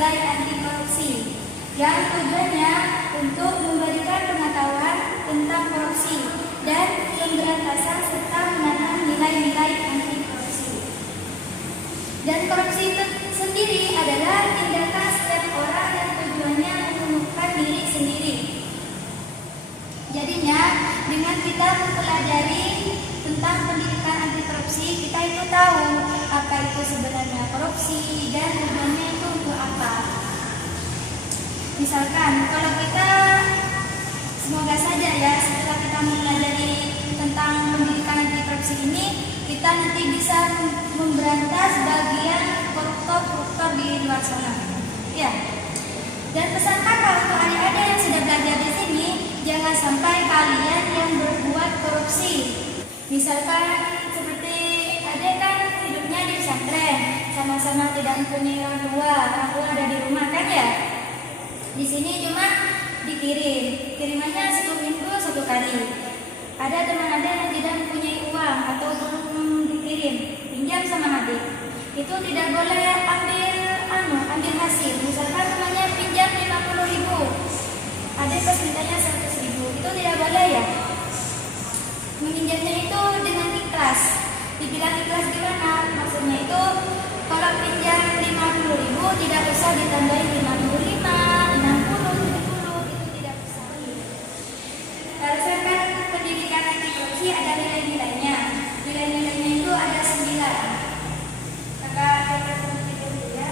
nilai anti korupsi yang tujuannya untuk memberikan pengetahuan tentang korupsi dan pemberantasan serta menanam nilai-nilai anti korupsi. Dan korupsi itu sendiri adalah tindakan setiap orang yang tujuannya menguntungkan diri sendiri. Jadinya dengan kita mempelajari tentang pendidikan anti korupsi, kita itu tahu apa itu sebenarnya korupsi dan tujuannya itu untuk apa. Misalkan kalau kita, semoga saja ya, setelah kita mempelajari tentang pendidikan anti korupsi ini, kita nanti bisa memberantas bagian koruptor di luar sana. Ya. Dan pesan kakak untuk adik-adik yang sudah belajar di sini, jangan sampai kalian yang berbuat korupsi. Misalkan seperti adik kan hidupnya di pesantren, sama-sama tidak mempunyai orang tua ada di rumah kan ya. Di sini cuma dikirim, kirimannya 1 minggu 1 kali. Ada teman adik yang tidak mempunyai uang atau belum dikirim, pinjam sama adik. Itu tidak boleh ambil hasil. Misalkan temannya pinjam 50.000, adik pas mintanya 100.000, itu tidak boleh ya. Meminjamnya itu dengan ikhlas. Dibilang ikhlas gimana? Maksudnya itu kalau pinjam 50.000 tidak usah ditambahin 55, 60, 70, itu tidak usah. Harusnya kan pendidikan anti korupsi ada nilai-nilainya. Nilai-nilainya itu ada 9. Kakak seperti itu ya.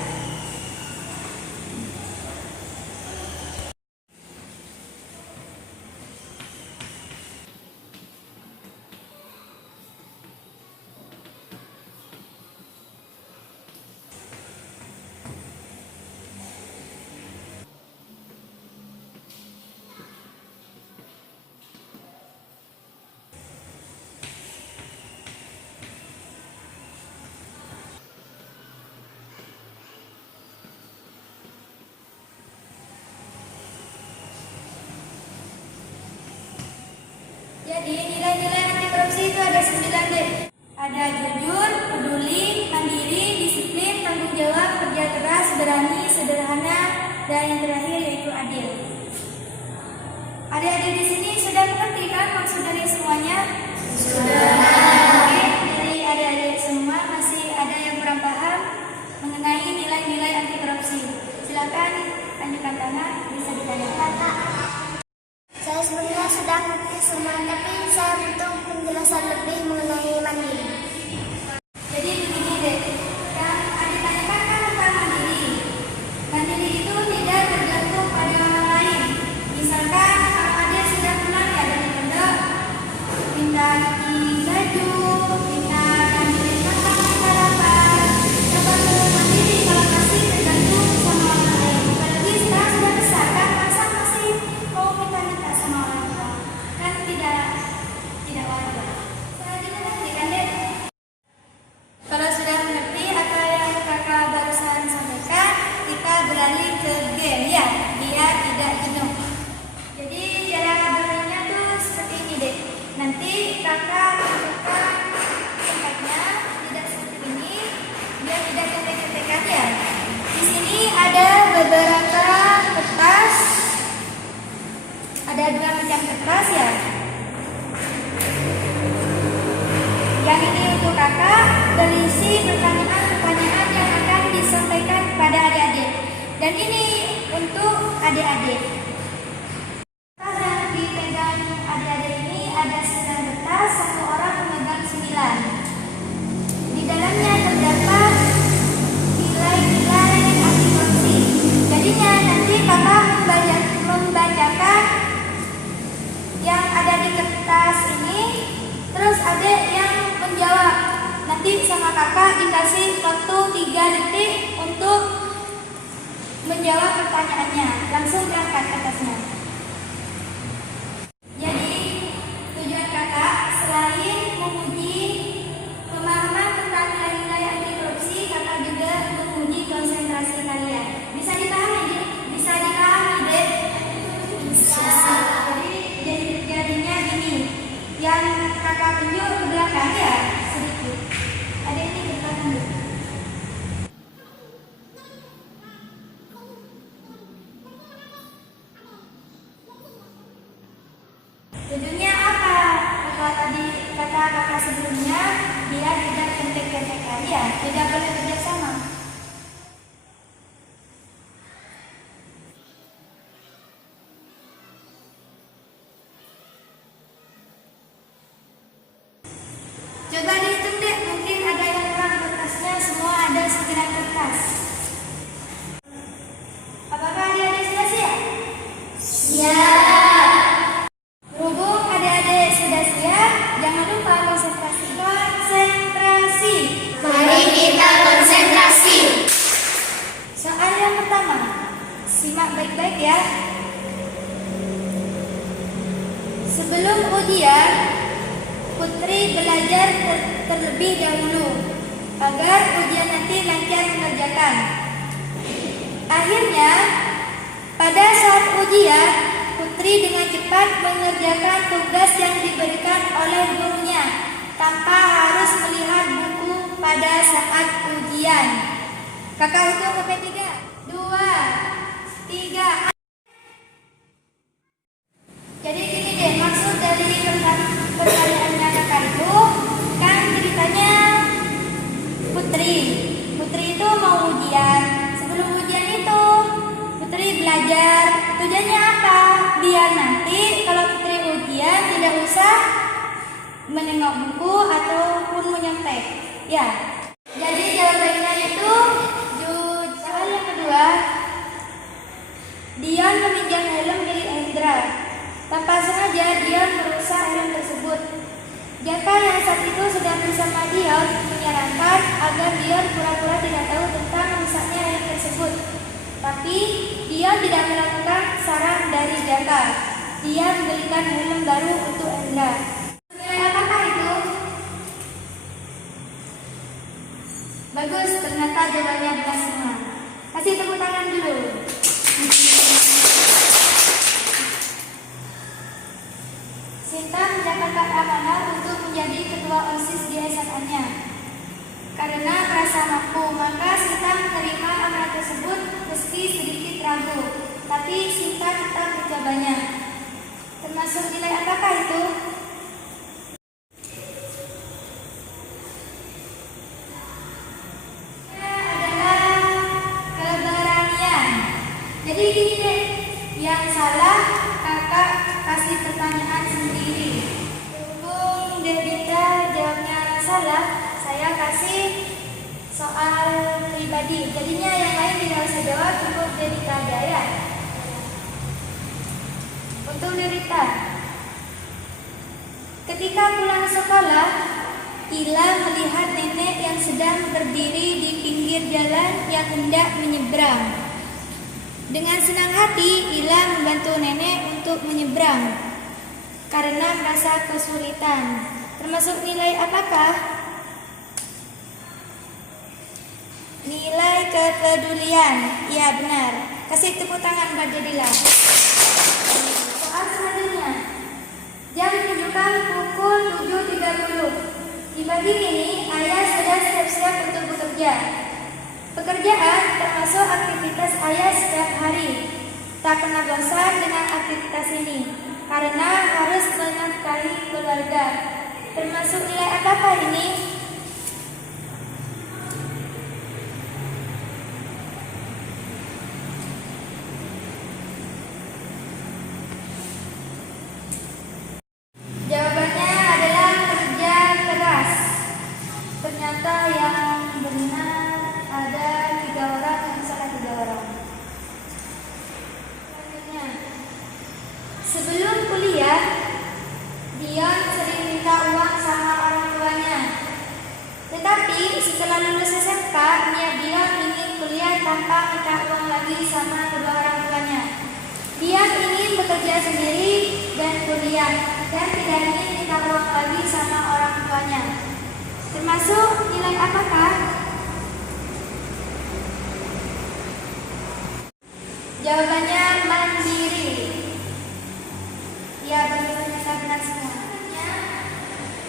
Jadi nilai-nilai anti korupsi itu ada 9 deh. Ada jujur, peduli, mandiri, disiplin, tanggung jawab, kerja keras, berani, sederhana, dan yang terakhir yaitu adil. Adik-adik di sini sudah mengerti kan maksud dari semuanya? Sudah. Oke, jadi adik-adik semua masih ada yang kurang paham mengenai nilai-nilai anti korupsi. Silakan tanyakan tangan, bisa ditanyakan. Saya sebenarnya sudah mengerti semua, tapi saya butuh penjelasan lebih mengenai mandiri. Jadi begini deh, yang adik tanyakan kan tentang mandiri. Mandiri itu tidak tergantung pada orang lain. Misalkan kalau adik sudah pulang ya dari pondok, minta ganti baju, minta ganti makan, sarapan, dapat mandiri kalau masih tergantung sama orang lain. Apalagi sekarang sudah besar kan, masa masih mau minta sama orang tua, kan tidak wajar. Selanjutnya nanti kan deh. Kalau sudah mengerti apa yang kakak barusan sampaikan, kita beralih ke game ya, biar tidak jenuh. Jadi cara bermainnya tuh seperti ini deh. Nanti kakak tunjukkan tempatnya, tidak seperti ini, biar tidak ketek-ketekan ya. Di sini ada beberapa kertas, ada 2 macam kertas ya. Yang ini untuk kakak, berisi pertanyaan-pertanyaan yang akan disampaikan kepada adik-adik. Dan ini untuk adik-adik. Karena dipegang adik-adik ini ada 9 kertas, 1 orang memegang 9. Di dalamnya terdapat nilai-nilai anti korupsi. Jadinya nanti kakak membacakan yang ada di kertas ini, terus adik yang menjawab. Nanti sama kakak dikasih waktu 3 detik untuk menjawab pertanyaannya. Langsung berangkat atasnya. Jadi tujuan kakak selain menguji pemahaman tentang nilai-nilai anti korupsi, kakak juga menguji konsentrasi kalian. Bisa dipahami? Bisa dipahami deh? Bisa. Jadinya gini, yang kakak tunjuk ke belakang ya sedikit. Ada ini ke belakang dulu. Tujuannya apa? Kata kakak sebelumnya, dia tidak pendek-pendek aja, tidak boleh kerjasama. Coba dihitung deh, mungkin ada yang kurang kertasnya, semua ada 9 kertas. Apakah adik-adik sudah siap? Siap. Berhubung adik-adik sudah siap, jangan lupa konsentrasi. Mari kita konsentrasi. Soal yang pertama, simak baik-baik ya. Sebelum ujian, Putri belajar terlebih dahulu agar ujian nanti lancar mengerjakan. Akhirnya, pada saat ujian, Putri dengan cepat mengerjakan tugas yang diberikan oleh gurunya tanpa harus melihat buku pada saat ujian. Kakak hitung sampai 3, 2, 3. Jadi gini deh, maksud dari pertanyaannya kakak itu kan ceritanya Putri itu mau ujian. Sebelum ujian itu Putri belajar. Tujuannya apa? Biar nanti kalau Putri ujian tidak usah menengok buku ataupun menyontek. Ya. Jadi jawabannya itu soal yang kedua, Dion meminjam helm milik Hendra. Tanpa sengaja Dion merusak helm tersebut. Jaka yang saat itu sedang bersama Dion menyarankan agar Dion pura-pura tidak tahu tentang rusaknya helm tersebut. Tapi Dion tidak melakukan saran dari Jaka. Dia membelikan helm baru untuk Hendra. Nilai apakah itu? Bagus, ternyata jawabannya benar semua. Kasih tepuk tangan dulu. Sinta mendapatkan amanah untuk menjadi ketua OSIS di SMA-nya. Karena merasa mampu, maka Sinta menerima amanah tersebut meski sedikit ragu. Tapi Sinta tetap mencobanya. Termasuk nilai apakah itu? Adalah keberanian. Jadi gini deh, yang salah kakak kasih pertanyaan sendiri. Berhubung Devita jawabnya salah, saya kasih soal pribadi. Jadinya yang lain tidak usah jawab, cukup Devita aja ya. Untuk Devita, ketika pulang sekolah, Ila melihat nenek yang sedang berdiri di pinggir jalan yang hendak menyeberang. Dengan senang hati, Ila membantu nenek untuk menyeberang karena merasa kesulitan. Termasuk nilai apakah? Nilai kepedulian. Ya benar. Kasih tepuk tangan buat Jadila. Soal selanjutnya. Jam menunjukkan pukul 7.30. Di pagi ini, ayah sudah siap-siap untuk bekerja. Pekerjaan termasuk aktivitas ayah setiap hari. Tak pernah bosan dengan aktivitas ini, karena harus menafkahi keluarga. Termasuk nilai apakah ini? Jawabannya adalah kerja keras. Ternyata yang benar ada 3 orang, yang salah 3 orang. Selanjutnya, sebelum kuliah, Dion sering minta uang sama orang tuanya. Tetapi setelah lulus SMK, niat Dion ingin kuliah tanpa minta uang lagi sama kedua orang tuanya. Dion ingin bekerja sendiri dan kuliah, dan tidak ingin minta uang lagi sama orang tuanya. Termasuk nilai apakah? Jawabannya mandiri. Ya benar semua.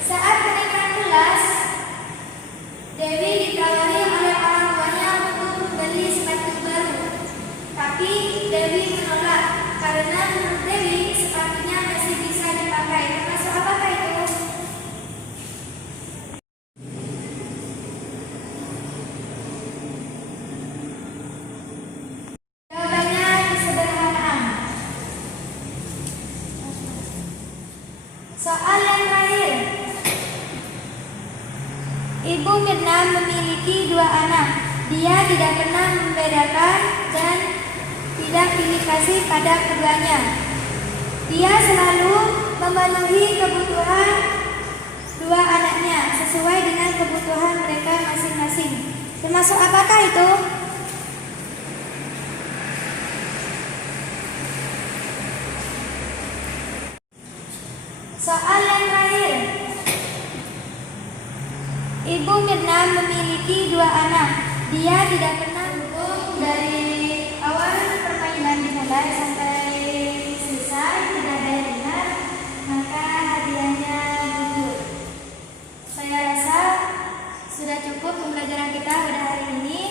Saat kenaikan kelas, Dewi ditawari oleh orang tuanya untuk membeli sepatu baru. Tapi Dewi menolak karena menurut Dewi sepatunya masih bisa dipakai. Ibu Mirna memiliki 2 anak. Dia tidak pernah membedakan dan tidak pilih kasih pada keduanya. Dia selalu memenuhi kebutuhan 2 anaknya sesuai dengan kebutuhan mereka masing-masing. Termasuk apakah itu? Soal yang terakhir. Ibu Mirna memiliki 2 anak. Dia tidak pernah dari awal permainan dimulai sampai selesai tidak ada yang benar, maka hadiahnya gugur. Saya rasa sudah cukup pembelajaran kita pada hari ini.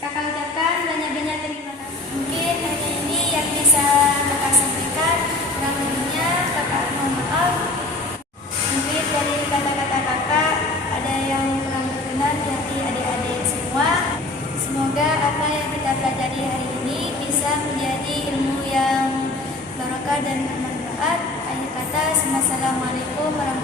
Kakak ucapkan banyak-banyak terima kasih. Mungkin hanya ini yang bisa kakak sampaikan. Kurang lebihnya kakak mohon maaf. Mungkin dari kata-kata kakak ada yang kurang berkenan di hati adik-adik semua. Semoga apa yang kita pelajari hari ini bisa menjadi ilmu yang barokah dan bermanfaat. Akhir kata, Assalamualaikum warahmatullahi wabarakatuh.